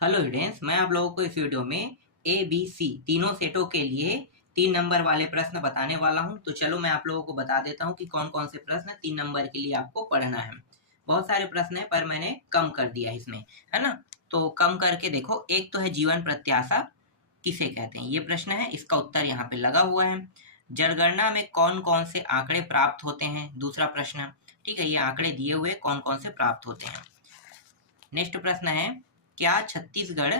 Hello students, मैं आप लोगों को इस वीडियो में ए बी सी तीनों सेटों के लिए 3 नंबर वाले प्रश्न बताने वाला हूं। तो चलो मैं आप लोगों को बता देता हूं कि कौन कौन से प्रश्न 3 नंबर के लिए आपको पढ़ना है। बहुत सारे प्रश्न है पर मैंने कम कर दिया इसमें, है ना। तो कम करके देखो, एक तो है जीवन प्रत्याशा किसे कहते हैं, ये प्रश्न है, इसका उत्तर यहाँ पे लगा हुआ है। जनगणना में कौन कौन से आंकड़े प्राप्त होते हैं, दूसरा प्रश्न। ठीक है, ये आंकड़े दिए हुए कौन कौन से प्राप्त होते हैं। नेक्स्ट प्रश्न है, क्या छत्तीसगढ़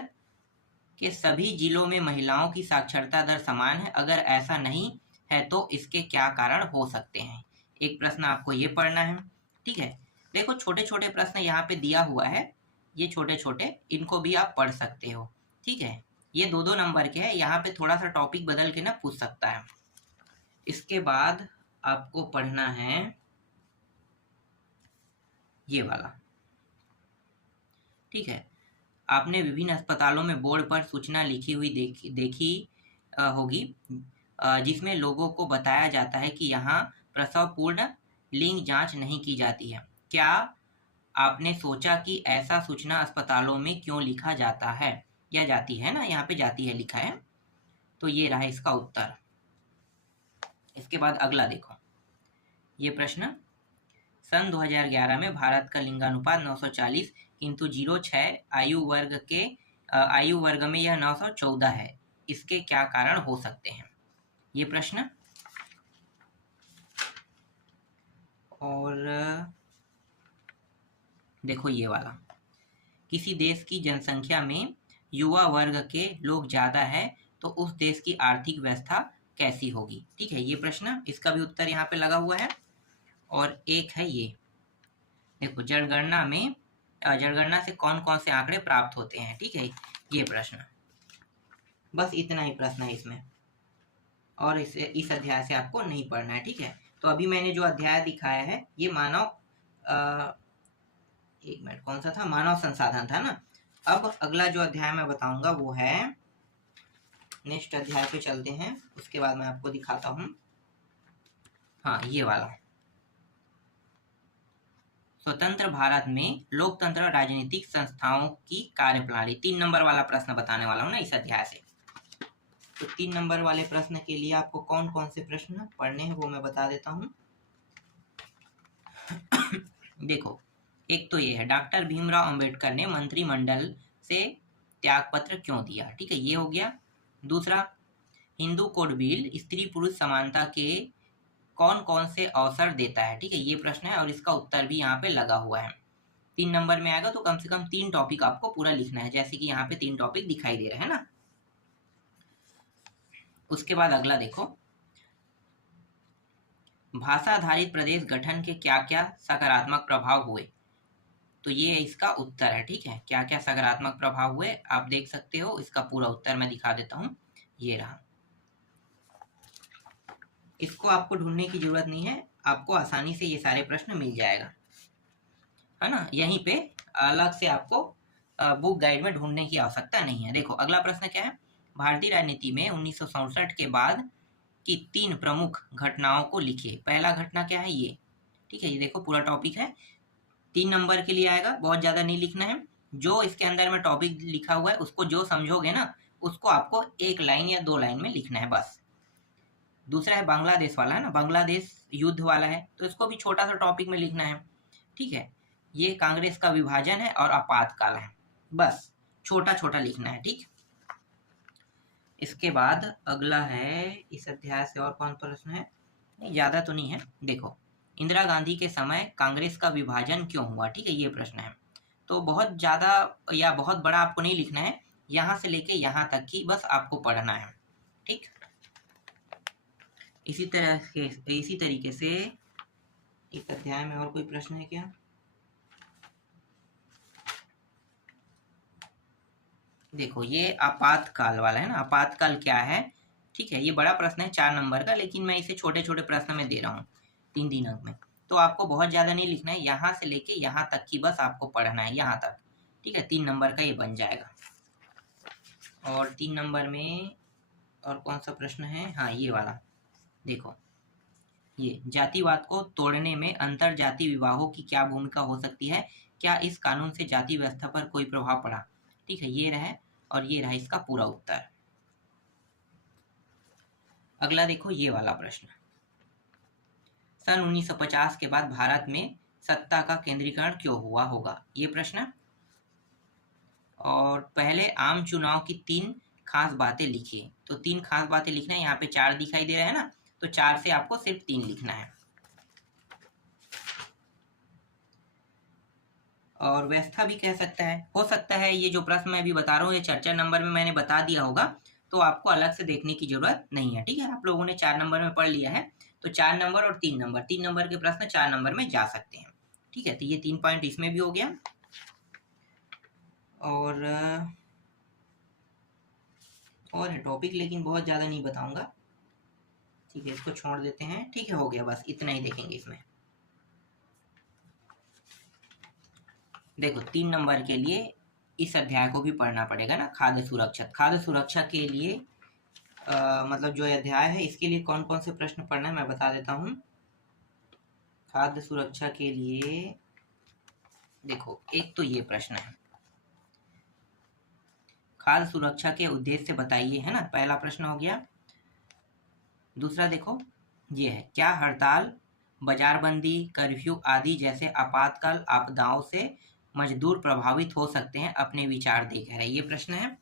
के सभी जिलों में महिलाओं की साक्षरता दर समान है? अगर ऐसा नहीं है तो इसके क्या कारण हो सकते हैं। एक प्रश्न आपको ये पढ़ना है। ठीक है, देखो छोटे छोटे प्रश्न यहाँ पे दिया हुआ है, ये छोटे छोटे, इनको भी आप पढ़ सकते हो। ठीक है, ये 2-2 नंबर के हैं, यहाँ पे थोड़ा सा टॉपिक बदल के ना पूछ सकता है। इसके बाद आपको पढ़ना है ये वाला। ठीक है, आपने विभिन्न अस्पतालों में बोर्ड पर सूचना लिखी हुई देखी होगी, जिसमें लोगों को बताया जाता है कि यहाँ प्रसव पूर्ण लिंग जांच नहीं की जाती है। क्या आपने सोचा कि ऐसा सूचना अस्पतालों में क्यों लिखा जाता है या जाती है ना, यहाँ पे जाती है लिखा है, तो ये रहा इसका उत्तर। इसके बाद अगला देखो, ये प्रश्न, सन 2011 में भारत का लिंगानुपात 940, किंतु 06 आयु वर्ग में यह 914 है। इसके क्या कारण हो सकते हैं, ये प्रश्न। और देखो ये वाला, किसी देश की जनसंख्या में युवा वर्ग के लोग ज्यादा है तो उस देश की आर्थिक व्यवस्था कैसी होगी। ठीक है, ये प्रश्न, इसका भी उत्तर यहाँ पे लगा हुआ है। और एक है ये, देखो जनगणना से कौन कौन से आंकड़े प्राप्त होते हैं। ठीक है, ये प्रश्न, बस इतना ही प्रश्न है इसमें, और इस अध्याय से आपको नहीं पढ़ना है। ठीक है, तो अभी मैंने जो अध्याय दिखाया है ये एक मिनट, कौन सा था, मानव संसाधन था ना। अब अगला जो अध्याय मैं बताऊंगा वो है, नेक्स्ट अध्याय पे चलते हैं, उसके बाद मैं आपको दिखाता हूँ। हाँ, ये वाला, स्वतंत्र भारत में लोकतंत्र राजनीतिक संस्थाओं की कार्यप्रणाली। 3 नंबर वाला प्रश्न बताने वाला हूँ ना इस अध्याय से। तो 3 नंबर वाले प्रश्न के लिए आपको कौन कौन से प्रश्न पढ़ने हैं वो मैं बता देता हूँ। देखो, एक तो ये है, डॉक्टर भीमराव अंबेडकर ने मंत्रिमंडल से त्यागपत्र क्यों दिया। ठीक है, ये हो गया। दूसरा, हिंदू कोड बिल स्त्री पुरुष समानता के कौन कौन से अवसर देता है। ठीक है, ये प्रश्न है और इसका उत्तर भी यहाँ पे लगा हुआ है। 3 नंबर में आएगा तो कम से कम 3 टॉपिक आपको पूरा लिखना है, जैसे कि यहाँ पे 3 टॉपिक दिखाई दे रहे हैं ना। उसके बाद अगला देखो, भाषा आधारित प्रदेश गठन के क्या क्या सकारात्मक प्रभाव हुए। तो ये इसका उत्तर है। ठीक है, क्या क्या सकारात्मक प्रभाव हुए आप देख सकते हो, इसका पूरा उत्तर मैं दिखा देता हूँ, ये रहा। इसको आपको ढूंढने की जरूरत नहीं है, आपको आसानी से ये सारे प्रश्न मिल जाएगा, है ना। यहीं पे अलग से आपको बुक गाइड में ढूंढने की आवश्यकता नहीं है। देखो अगला प्रश्न क्या है, भारतीय राजनीति में 1967 के बाद की 3 प्रमुख घटनाओं को लिखिए। पहला घटना क्या है, ये। ठीक है, ये देखो पूरा टॉपिक है, 3 नंबर के लिए आएगा, बहुत ज्यादा नहीं लिखना है। जो इसके अंदर में टॉपिक लिखा हुआ है उसको जो समझोगे ना, उसको आपको 1 लाइन या 2 लाइन में लिखना है बस। दूसरा है बांग्लादेश वाला, है ना, बांग्लादेश युद्ध वाला है, तो इसको भी छोटा सा टॉपिक में लिखना है। ठीक है, ये कांग्रेस का विभाजन है और आपातकाल है, बस छोटा छोटा लिखना है। ठीक, इसके बाद अगला है, इस अध्याय से और कौन प्रश्न है, नहीं ज्यादा तो नहीं है। देखो, इंदिरा गांधी के समय कांग्रेस का विभाजन क्यों हुआ। ठीक है, ये प्रश्न है, तो बहुत ज्यादा या बहुत बड़ा आपको नहीं लिखना है, यहां से लेके यहां तक की बस आपको पढ़ना है। ठीक, इसी तरीके से इस अध्याय में और कोई प्रश्न है क्या। देखो, ये आपातकाल वाला है ना, आपातकाल क्या है। ठीक है, ये बड़ा प्रश्न है 4 नंबर का, लेकिन मैं इसे छोटे छोटे प्रश्न में दे रहा हूँ 3 अंक में, तो आपको बहुत ज्यादा नहीं लिखना है, यहाँ से लेके यहाँ तक की बस आपको पढ़ना है, यहाँ तक। ठीक है, 3 नंबर का ये बन जाएगा। और 3 नंबर में और कौन सा प्रश्न है, हाँ ये वाला। देखो, ये जातिवाद को तोड़ने में अंतर जाति विवाहों की क्या भूमिका हो सकती है, क्या इस कानून से जाति व्यवस्था पर कोई प्रभाव पड़ा। ठीक है, ये रहा और ये रहा इसका पूरा उत्तर। अगला देखो ये वाला प्रश्न, सन 1950 के बाद भारत में सत्ता का केंद्रीकरण क्यों हुआ होगा, ये प्रश्न। और पहले आम चुनाव की 3 खास बातें लिखिए। तो 3 खास बातें लिखना है, यहाँ पे 4 दिखाई दे रहा है ना, तो 4 से आपको सिर्फ 3 लिखना है। और व्यवस्था भी कह सकता है, हो सकता है ये जो प्रश्न मैं अभी बता रहा हूँ ये चर्चा नंबर में मैंने बता दिया होगा, तो आपको अलग से देखने की जरूरत नहीं है। ठीक है, आप लोगों ने 4 नंबर में पढ़ लिया है, तो 4 नंबर और 3 नंबर, 3 नंबर के प्रश्न 4 नंबर में जा सकते हैं। ठीक है, तो ये 3 पॉइंट इसमें भी हो गया। और है टॉपिक, लेकिन बहुत ज़्यादा नहीं बताऊंगा। ठीक है, इसको छोड़ देते हैं। ठीक है, हो गया, बस इतना ही देखेंगे इसमें। देखो 3 नंबर के लिए इस अध्याय को भी पढ़ना पड़ेगा ना, खाद्य सुरक्षा। खाद्य सुरक्षा के लिए मतलब जो अध्याय है इसके लिए कौन कौन से प्रश्न पढ़ना है मैं बता देता हूँ। खाद्य सुरक्षा के लिए देखो, एक तो ये प्रश्न है, खाद्य सुरक्षा के उद्देश्य बताइए, है ना, पहला प्रश्न हो गया। दूसरा देखो ये है, क्या हड़ताल, बाजारबंदी, कर्फ्यू आदि जैसे आपातकाल आपदाओं से मजदूर प्रभावित हो सकते हैं, अपने विचार दे कह रहे, ये प्रश्न है।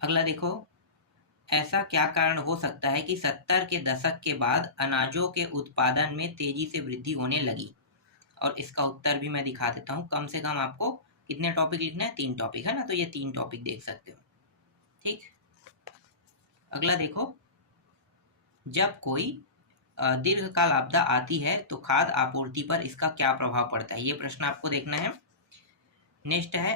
अगला देखो, ऐसा क्या कारण हो सकता है कि 70 के दशक के बाद अनाजों के उत्पादन में तेजी से वृद्धि होने लगी, और इसका उत्तर भी मैं दिखा देता हूँ। कम से कम आपको कितने टॉपिक लिखना है, 3 टॉपिक, है ना, तो ये 3 टॉपिक देख सकते हो। ठीक, अगला देखो, जब कोई दीर्घकाल आपदा आती है तो खाद्य आपूर्ति पर इसका क्या प्रभाव पड़ता है, ये प्रश्न आपको देखना है। नेक्स्ट है,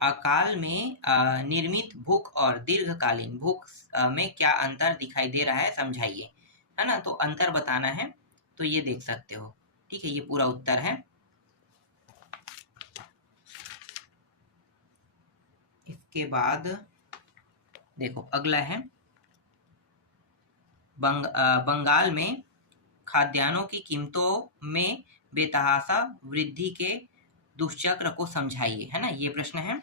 अकाल में निर्मित भूख और दीर्घकालीन भूख में क्या अंतर दिखाई दे रहा है, समझाइए, है ना, तो अंतर बताना है, तो ये देख सकते हो। ठीक है, ये पूरा उत्तर है। इसके बाद देखो अगला है, बंगाल में खाद्यान्नों की कीमतों में बेतहाशा वृद्धि के दुष्चक्र को समझाइए, है ना, ये प्रश्न है।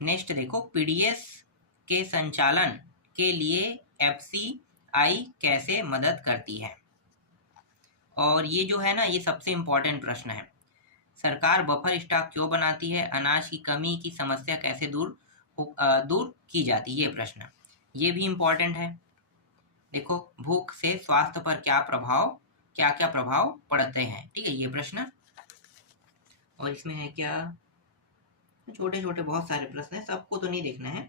नेक्स्ट देखो, पीडीएस के संचालन के लिए एफसीआई कैसे मदद करती है, और ये जो है ना, ये सबसे इम्पोर्टेंट प्रश्न है। सरकार बफर स्टॉक क्यों बनाती है, अनाज की कमी की समस्या कैसे दूर की जाती है, ये प्रश्न, ये भी इम्पोर्टेंट है। देखो, भूख से स्वास्थ्य पर क्या क्या प्रभाव पड़ते हैं, ठीक है, ये प्रश्न। और इसमें है क्या, छोटे छोटे बहुत सारे प्रश्न हैं, सबको तो नहीं देखना है।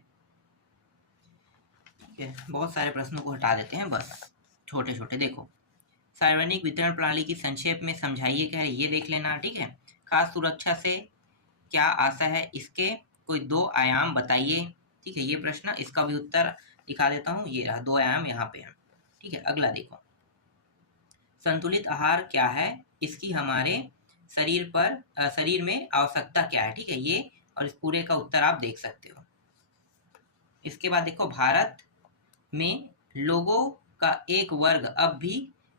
ठीक है, बहुत सारे प्रश्नों को हटा देते हैं, बस छोटे छोटे। देखो, सार्वजनिक वितरण प्रणाली की संक्षेप में समझाइए कह रहे, ये देख लेना। ठीक है, खाद्य सुरक्षा से क्या आशा है, इसके कोई 2 आयाम बताइए। ठीक है, ये प्रश्न, इसका भी उत्तर दिखा देता हूँ, ये रहा 2 आयाम यहाँ पे है। ठीक है, अगला देखो, संतुलित आहार क्या है, इसकी हमारे शरीर में आवश्यकता क्या है। ठीक है, ये और इस पूरे का उत्तर आप देख सकते हो। इसके बाद देखो, भारत में लोगों का एक वर्ग अब भी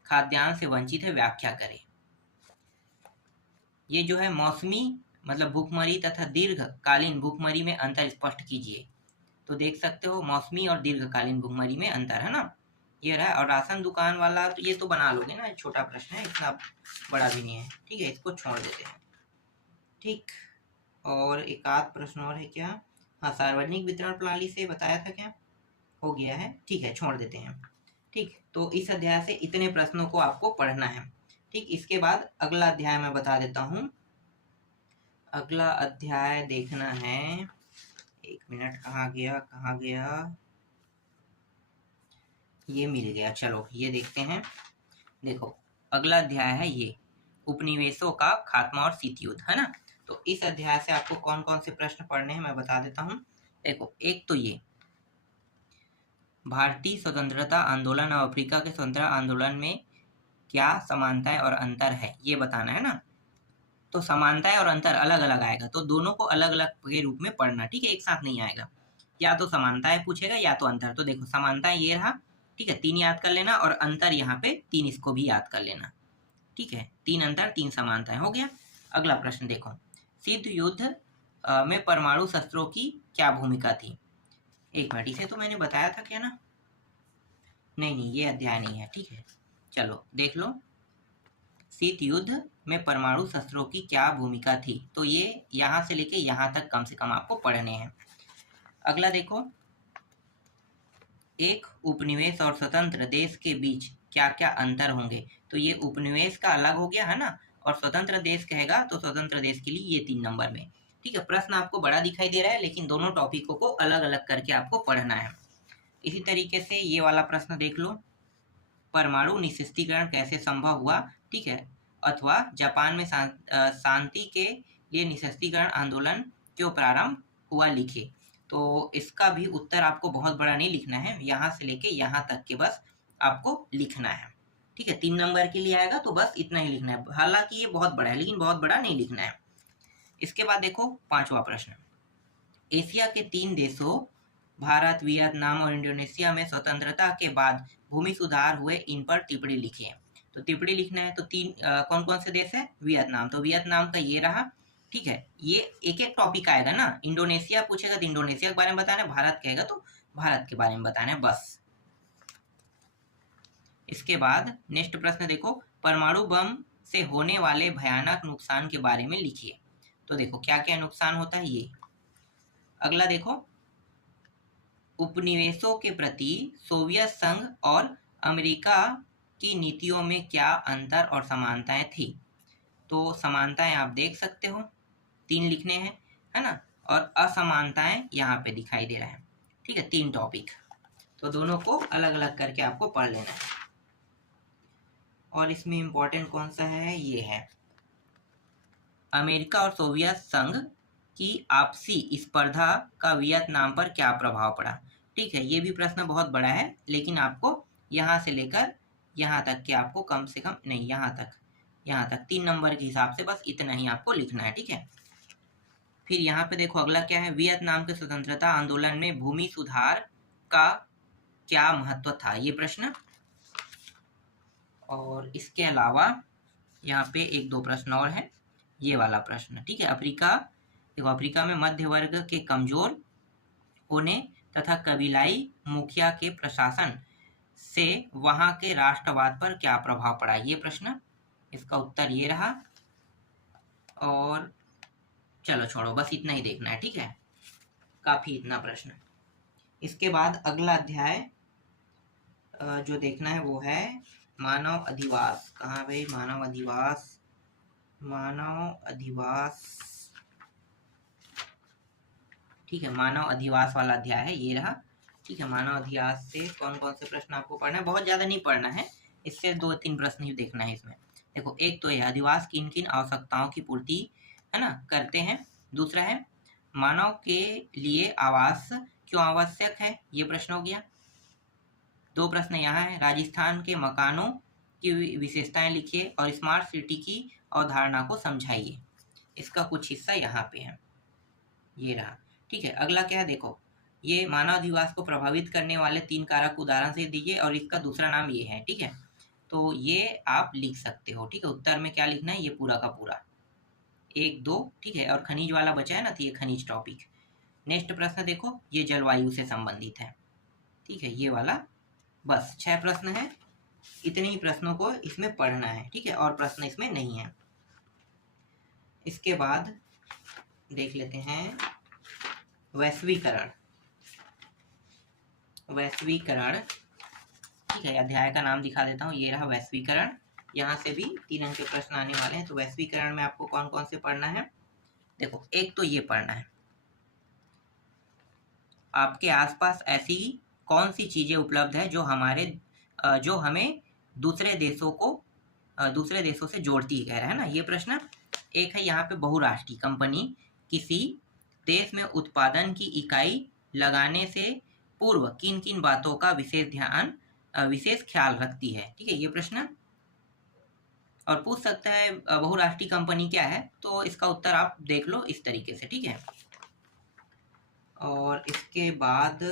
खाद्यान्न से वंचित है, व्याख्या करें। ये जो है मौसमी मतलब भूखमरी तथा दीर्घकालीन भूखमरी में अंतर स्पष्ट कीजिए। तो देख सकते हो, मौसमी और दीर्घकालीन भूखमरी में अंतर, है ना, ये रहा। और राशन दुकान वाला तो ये तो बना लोगे ना, छोटा प्रश्न है, इतना बड़ा भी नहीं है। ठीक है, इसको छोड़ देते हैं। ठीक, और एक आध प्रश्न और है क्या, हाँ, सार्वजनिक वितरण प्रणाली से बताया था क्या, हो गया है। ठीक है, छोड़ देते हैं। ठीक, तो इस अध्याय से इतने प्रश्नों को आपको पढ़ना है। ठीक, इसके बाद अगला अध्याय मैं बता देता हूँ। अगला अध्याय देखना है, 1 मिनट, कहाँ गया, ये मिल गया, चलो ये देखते हैं। देखो, अगला अध्याय है ये, उपनिवेशों का खात्मा और शीत युद्ध, है ना। तो इस अध्याय से आपको कौन कौन से प्रश्न पढ़ने हैं मैं बता देता हूँ। देखो, एक तो ये भारतीय स्वतंत्रता आंदोलन और अफ्रीका के स्वतंत्रता आंदोलन में क्या समानताएं और अंतर है, ये बताना है ना। तो समानताएं और अंतर अलग अलग आएगा, तो दोनों को अलग अलग के रूप में पढ़ना। ठीक है, एक साथ नहीं आएगा, या तो समानताएं पूछेगा या तो अंतर। तो देखो, समानताएं ये रहा, ठीक है, 3 याद कर लेना, और अंतर यहाँ पे 3, इसको भी याद कर लेना। ठीक है, 3 अंतर 3 समानताएं, हो गया। अगला प्रश्न देखो, शीत युद्ध में परमाणु शस्त्रों की क्या भूमिका थी? एक मिनट, इसे तो मैंने बताया था क्या ना? नहीं, ये अध्याय नहीं है, ठीक है, चलो देख लो। शीत युद्ध में परमाणु शस्त्रों की क्या भूमिका थी, तो ये यहाँ से लेके यहाँ तक कम से कम आपको पढ़ने हैं। अगला देखो, एक उपनिवेश और स्वतंत्र देश के बीच क्या क्या अंतर होंगे? तो ये उपनिवेश का अलग हो गया है ना, और स्वतंत्र देश कहेगा तो स्वतंत्र देश के लिए ये 3 नंबर में। ठीक है, प्रश्न आपको बड़ा दिखाई दे रहा है, लेकिन दोनों टॉपिकों को अलग अलग करके आपको पढ़ना है। इसी तरीके से ये वाला प्रश्न देख लो, परमाणु निःशस्त्रीकरण कैसे संभव हुआ? ठीक है, अथवा जापान में शांति के लिए निःशस्त्रीकरण आंदोलन क्यों प्रारंभ हुआ, लिखे। तो इसका भी उत्तर आपको बहुत बड़ा नहीं लिखना है, यहाँ से लेके यहाँ तक के बस आपको लिखना है। ठीक है, 3 नंबर के लिए आएगा तो बस इतना ही लिखना है, हालांकि ये बहुत बड़ा है लेकिन बहुत बड़ा नहीं लिखना है। इसके बाद देखो 5वां प्रश्न, एशिया के 3 देशों भारत, वियतनाम और इंडोनेशिया में स्वतंत्रता के बाद भूमि सुधार हुए, इन पर टिप्पणी लिखिए। तो टिप्पणी लिखना है तो कौन कौन से देश है? वियतनाम, तो वियतनाम का ये रहा। ठीक है, ये एक एक टॉपिक आएगा ना, इंडोनेशिया पूछेगा तो इंडोनेशिया के बारे में बताना है, भारत कहेगा तो भारत के बारे में बताना है, बस। इसके बाद नेक्स्ट प्रश्न देखो, परमाणु बम से होने वाले भयानक नुकसान के बारे में लिखिए। तो देखो क्या क्या नुकसान होता है ये। अगला देखो, उपनिवेशों के प्रति सोवियत संघ और अमेरिका की नीतियों में क्या अंतर और समानताएं थी? तो समानताएं आप देख सकते हो, 3 लिखने हैं, है ना, और असमानताएं यहाँ पे दिखाई दे रहा है। ठीक है, 3 टॉपिक, तो दोनों को अलग अलग करके आपको पढ़ लेना है। और इसमें इंपॉर्टेंट कौन सा है? ये है, अमेरिका और सोवियत संघ की आपसी स्पर्धा का वियतनाम पर क्या प्रभाव पड़ा? ठीक है, ये भी प्रश्न बहुत बड़ा है, लेकिन आपको यहाँ से लेकर यहाँ तक के आपको कम से कम नहीं, यहाँ तक 3 नंबर के हिसाब से बस इतना ही आपको लिखना है। ठीक है, फिर यहाँ पे देखो अगला क्या है, वियतनाम के स्वतंत्रता आंदोलन में भूमि सुधार का क्या महत्व था, ये प्रश्न। और इसके अलावा यहाँ पे 1-2 प्रश्न और है, ये वाला प्रश्न। ठीक है, अफ्रीका, देखो अफ्रीका में मध्य वर्ग के कमजोर होने तथा कबीलाई मुखिया के प्रशासन से वहां के राष्ट्रवाद पर क्या प्रभाव पड़ा, ये प्रश्न। इसका उत्तर ये रहा। और चलो छोड़ो, बस इतना ही देखना है। ठीक है, काफी इतना प्रश्न। इसके बाद अगला अध्याय जो देखना है वो है मानव अधिवास। कहाँ भाई, मानव अधिवास, ठीक है, मानव अधिवास वाला अध्याय है, ये रहा। ठीक है, मानव अधिवास से कौन कौन से प्रश्न आपको पढ़ना है, बहुत ज्यादा नहीं पढ़ना है, इससे 2-3 प्रश्न ही देखना है इसमें। देखो, एक तो यह अधिवास किन किन आवश्यकताओं की पूर्ति, है ना, करते हैं। दूसरा है, मानव के लिए आवास क्यों आवश्यक है, ये प्रश्न हो गया। 2 प्रश्न यहाँ है, राजस्थान के मकानों की विशेषताएं लिखिए और स्मार्ट सिटी की अवधारणा को समझाइए। इसका कुछ हिस्सा यहाँ पे है, ये रहा। ठीक है, अगला क्या है, देखो ये मानव अधिवास को प्रभावित करने वाले 3 कारक उदाहरण से दीजिए और इसका दूसरा नाम ये है। ठीक है, तो ये आप लिख सकते हो। ठीक है, उत्तर में क्या लिखना है, ये पूरा का पूरा 1-2। ठीक है, और खनिज वाला बचा है ना, तो ये खनिज टॉपिक। नेक्स्ट प्रश्न देखो, ये जलवायु से संबंधित है। ठीक है, ये वाला, बस 6 प्रश्न है, इतने ही प्रश्नों को इसमें पढ़ना है। ठीक है, और प्रश्न इसमें नहीं है। इसके बाद देख लेते हैं वैश्वीकरण। ठीक है, अध्याय का नाम दिखा देता हूँ, ये रहा वैश्वीकरण। यहाँ से भी 3 अंक के प्रश्न आने वाले हैं। तो वैश्वीकरण में आपको कौन कौन से पढ़ना है, देखो एक तो ये पढ़ना है, आपके आसपास ऐसी कौन सी चीजें उपलब्ध है जो हमें दूसरे देशों से जोड़ती है, कह रहा है ना ये प्रश्न। एक है यहाँ पे, बहुराष्ट्रीय कंपनी किसी देश में उत्पादन की इकाई लगाने से पूर्व किन किन बातों का विशेष ख्याल रखती है। ठीक है, ये प्रश्न। और पूछ सकता है बहुराष्ट्रीय कंपनी क्या है, तो इसका उत्तर आप देख लो इस तरीके से। ठीक है, और इसके बाद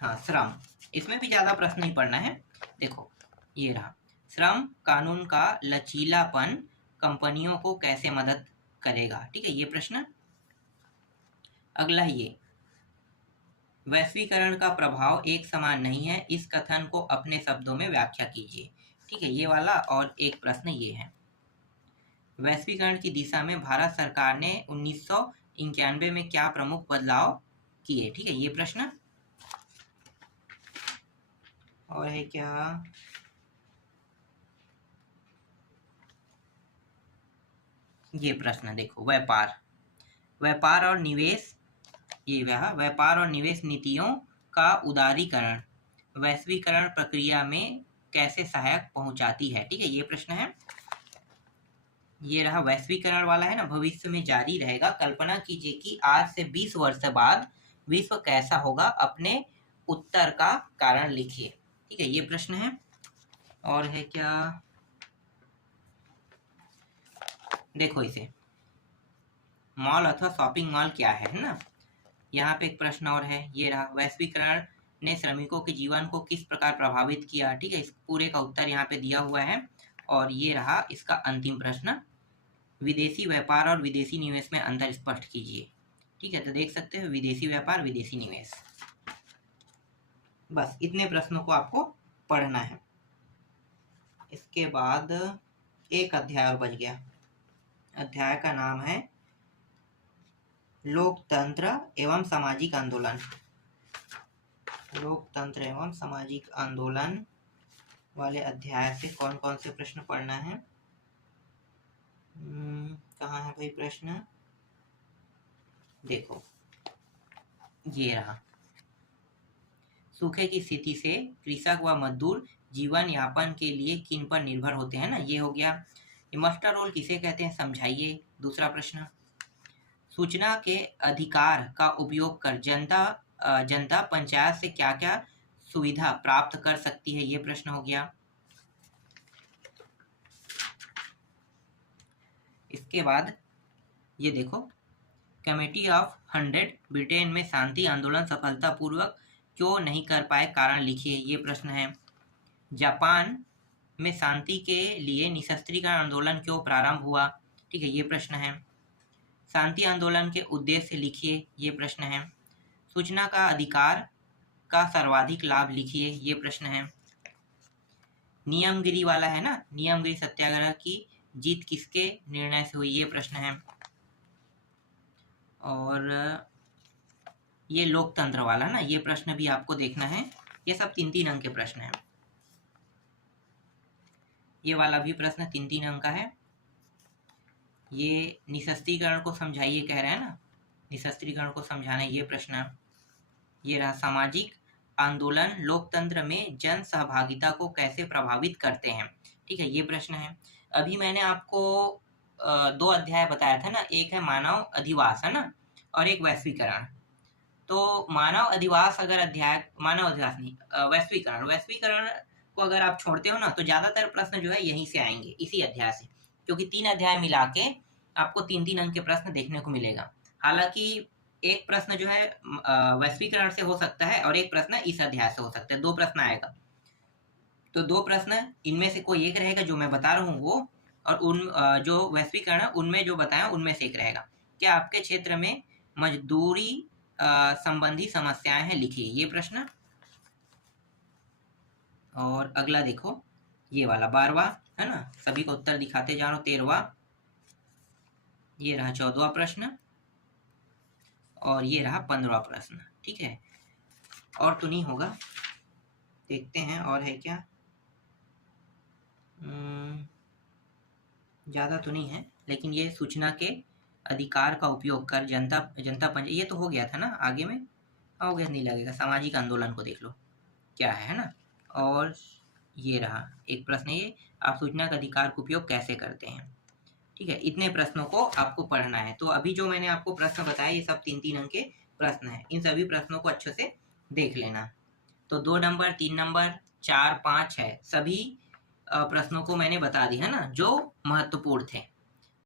हाँ, श्रम, इसमें भी ज्यादा प्रश्न नहीं पढ़ना है। देखो ये रहा, श्रम कानून का लचीलापन कंपनियों को कैसे मदद करेगा? ठीक है, ये प्रश्न। अगला ये, वैश्वीकरण का प्रभाव एक समान नहीं है, इस कथन को अपने शब्दों में व्याख्या कीजिए। ठीक है, ये वाला। और एक प्रश्न ये है, वैश्वीकरण की दिशा में भारत सरकार ने 1991 में क्या प्रमुख बदलाव किए? ठीक है, ये प्रश्न। और है क्या, ये प्रश्न देखो, व्यापार और निवेश, ये रहा, व्यापार और निवेश नीतियों का उदारीकरण वैश्वीकरण प्रक्रिया में कैसे सहायक पहुंचाती है? ठीक है, ये प्रश्न है। ये रहा वैश्वीकरण वाला है ना, भविष्य में जारी रहेगा। कल्पना कीजिए कि आज से 20 वर्ष बाद विश्व कैसा होगा, अपने उत्तर का कारण लिखिए। ठीक है, ये प्रश्न है। और है क्या, देखो इसे, मॉल अथवा शॉपिंग मॉल क्या है ना। यहाँ पे एक प्रश्न और है, ये रहा, वैश्वीकरण ने श्रमिकों के जीवन को किस प्रकार प्रभावित किया? ठीक है, इस पूरे का उत्तर यहाँ पे दिया हुआ है। और ये रहा इसका अंतिम प्रश्न, विदेशी व्यापार और विदेशी निवेश में अंतर स्पष्ट कीजिए। ठीक है, तो देख सकते हो, विदेशी व्यापार, विदेशी निवेश। बस इतने प्रश्नों को आपको पढ़ना है। इसके बाद एक अध्याय और बच गया। अध्याय का नाम है लोकतंत्र एवं सामाजिक आंदोलन। लोकतंत्र एवं सामाजिक आंदोलन वाले अध्याय से कौन कौन से प्रश्न पढ़ना है? कहाँ है भाई प्रश्न? देखो, ये रहा, सूखे की स्थिति से कृषक व मजदूर जीवन यापन के लिए किन पर निर्भर होते हैं ना, ये हो गया। मास्टर रोल किसे कहते हैं, समझाइए। दूसरा प्रश्न, सूचना के अधिकार का उपयोग कर जनता पंचायत से क्या क्या सुविधा प्राप्त कर सकती है, ये प्रश्न हो गया। इसके बाद ये देखो, कमेटी ऑफ 100 ब्रिटेन में शांति आंदोलन सफलतापूर्वक क्यों नहीं कर पाए, कारण लिखिए, ये प्रश्न है। जापान में शांति के लिए निशस्त्रीकरण आंदोलन क्यों प्रारंभ हुआ? ठीक है, ये प्रश्न है। शांति आंदोलन के उद्देश्य लिखिए, ये प्रश्न है। सूचना का अधिकार का सर्वाधिक लाभ लिखिए, ये प्रश्न है। नियमगिरी वाला है ना, नियमगिरी सत्याग्रह की जीत किसके निर्णय से हुई, ये प्रश्न है। और ये लोकतंत्र वाला ना, ये प्रश्न भी आपको देखना है। ये सब 3-3 अंक के प्रश्न हैं। ये वाला भी प्रश्न 3-3 अंक का है। ये निशस्त्रीकरण को समझाइए कह रहे हैं ना, निशस्त्रीकरण को समझाना, ये प्रश्न। ये रहा, सामाजिक आंदोलन लोकतंत्र में जन सहभागिता को कैसे प्रभावित करते हैं? ठीक है, ये प्रश्न है। अभी मैंने आपको 2 अध्याय बताया था ना, एक है मानव अधिवास है ना, और एक वैश्वीकरण। तो मानव अधिवास अगर अध्याय, मानव अधिवास नहीं, वैश्वीकरण को अगर आप छोड़ते हो ना, तो ज्यादातर प्रश्न जो है यहीं से आएंगे, इसी अध्याय से, क्योंकि 3 अध्याय मिला के आपको 3-3 अंक के प्रश्न देखने को मिलेगा। हालांकि एक प्रश्न जो है वैश्वीकरण से हो सकता है और एक प्रश्न इस अध्याय से हो सकता है, 2 प्रश्न आएगा। तो 2 प्रश्न इनमें से कोई एक रहेगा जो मैं बता रहा हूँ वो, और उन जो वैश्वीकरण है उनमें जो बताया उनमें से एक रहेगा। क्या आपके क्षेत्र में मजदूरी संबंधी समस्याएं हैं, लिखिए, ये प्रश्न। और अगला देखो, ये वाला 12वां है ना, सभी को उत्तर दिखाते जा रहा हूँ। 13वां, ये रहा 14वां प्रश्न, और ये रहा 15वां प्रश्न। ठीक है, और तो नहीं होगा, देखते हैं और है क्या। ज़्यादा तो नहीं है, लेकिन ये सूचना के अधिकार का उपयोग कर जनता पंचायत, ये तो हो गया था ना, आगे में हो गया, नहीं लगेगा। सामाजिक आंदोलन को देख लो क्या है ना। और ये रहा एक प्रश्न, ये आप सूचना का अधिकार का उपयोग कैसे करते हैं। ठीक है, इतने प्रश्नों को आपको पढ़ना है। तो अभी जो मैंने आपको प्रश्न बताया ये सब 3-3 अंक के प्रश्न हैं, इन सभी प्रश्नों को अच्छे से देख लेना। तो 2 नंबर, 3 नंबर, 4, 5 है, सभी प्रश्नों को मैंने बता दिया है ना, जो महत्वपूर्ण थे।